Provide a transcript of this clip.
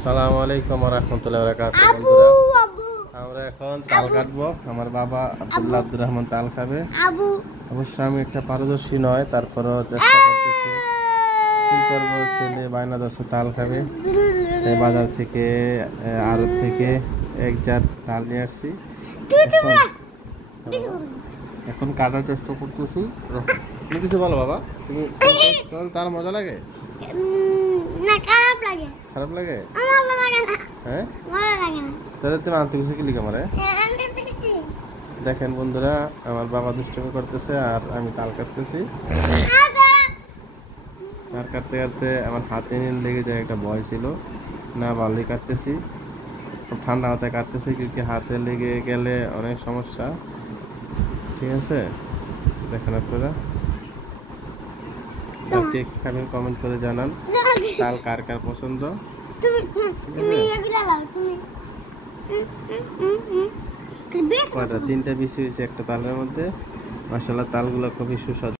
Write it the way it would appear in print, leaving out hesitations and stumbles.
আসসালামু আলাইকুম ওয়া রাহমাতুল্লাহি ওয়া বারাকাতুহু। বন্ধুরা আমরা এখন তাল কাটবো। আমার বাবা আব্দুল্লাহ আব্দুর রহমান তাল খাবে। অবশ্য আমি একটা পারদর্শী নয়, তারপরও চেষ্টা করতেছি। কি করবো, ছেলে বায়না ধরছে তাল খাবে। তাই বাজার থেকে আড়ত থেকে এক জার তাল নিয়ে আসছি। এখন কাটার চেষ্টা করতেছি। তুমি কিছু বলো বাবা, তুমি তাল মজা লাগে না? খারাপ লাগে। খারাপ লাগে? আমার লাগে না। হ্যাঁ, ভালো লাগে না। তাহলে তুমি আনতে কিছু কি লিখে মারে। দেখেন বন্ধুরা, আমার বাবা দুষ্টুমি করতেছে আর আমি তাল কাটতেছি। তাল কাটতে কাটতে আমার হাতে লেগে যায়, একটা ভয় ছিল না, ভালোই কাটতেছি। ঠান্ডা মাথায় কাটতেছি, কিন্তু হাতে লেগে গেলে অনেক সমস্যা। ঠিক আছে, দেখেন আপনারা কে খাবেন কমেন্ট করে জানান। তাল কার কার পছন্দ। তিনটা বেশি হয়েছে একটা তালের মধ্যে। মাশাআল্লাহ, তালগুলো খুবই সুস্বাদু।